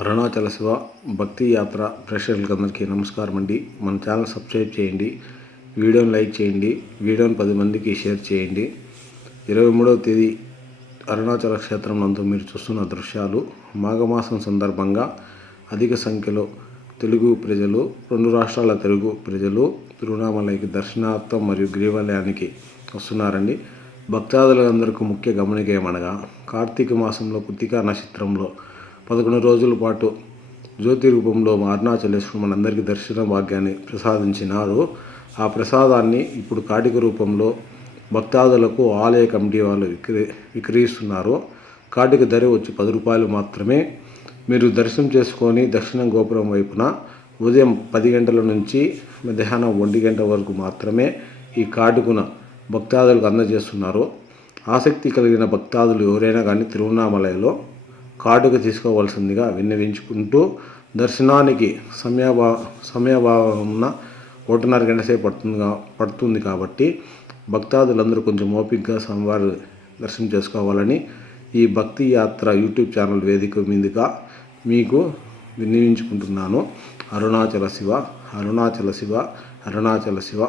అరుణాచల శివ భక్తి యాత్ర ప్రేక్షకులందరికీ నమస్కారం అండి. మన ఛానల్ సబ్స్క్రైబ్ చేయండి, వీడియోని లైక్ చేయండి, వీడియోని 10 మందికి షేర్ చేయండి. 23వ తేదీ అరుణాచల క్షేత్రం నందు మీరు చూస్తున్న దృశ్యాలు మాఘమాసం సందర్భంగా అధిక సంఖ్యలో తెలుగు ప్రజలు, 2 రాష్ట్రాల తెలుగు ప్రజలు తిరువణామలైకి దర్శనార్థం మరియు గిరివలయానికి వస్తున్నారండి. భక్తాదులందరికీ ముఖ్య గమనిక ఏమనగా, కార్తీక మాసంలో కృత్తికా నక్షత్రంలో 11 రోజుల పాటు జ్యోతి రూపంలో అరుణాచలేశ్వరుడు మనందరికీ దర్శన భాగ్యాన్ని ప్రసాదించినారు. ఆ ప్రసాదాన్ని ఇప్పుడు కాటిక రూపంలో భక్తాదులకు ఆలయ కమిటీ వాళ్ళు విక్రయిస్తున్నారు. కాటిక ధర వచ్చి 10 రూపాయలు మాత్రమే. మీరు దర్శనం చేసుకొని దక్షిణ గోపురం వైపున ఉదయం 10 గంటల నుంచి మధ్యాహ్నం 1 గంట వరకు మాత్రమే ఈ కాటికున భక్తాదులకు అందజేస్తున్నారు. ఆసక్తి కలిగిన భక్తాదులు ఎవరైనా కానీ తిరువణామలలో కాటుక తీసుకోవాల్సిందిగా విన్నవించుకుంటూ, దర్శనానికి సమయభావన 1.5 గంట సేపు పడుతుంది కాబట్టి భక్తాదులందరూ కొంచెం ఓపికగా స్వామివారి దర్శనం చేసుకోవాలని ఈ భక్తి యాత్ర యూట్యూబ్ ఛానల్ వేదిక మీదుగా మీకు విన్నవించుకుంటున్నాను. అరుణాచల శివ, అరుణాచల శివ, అరుణాచల శివ.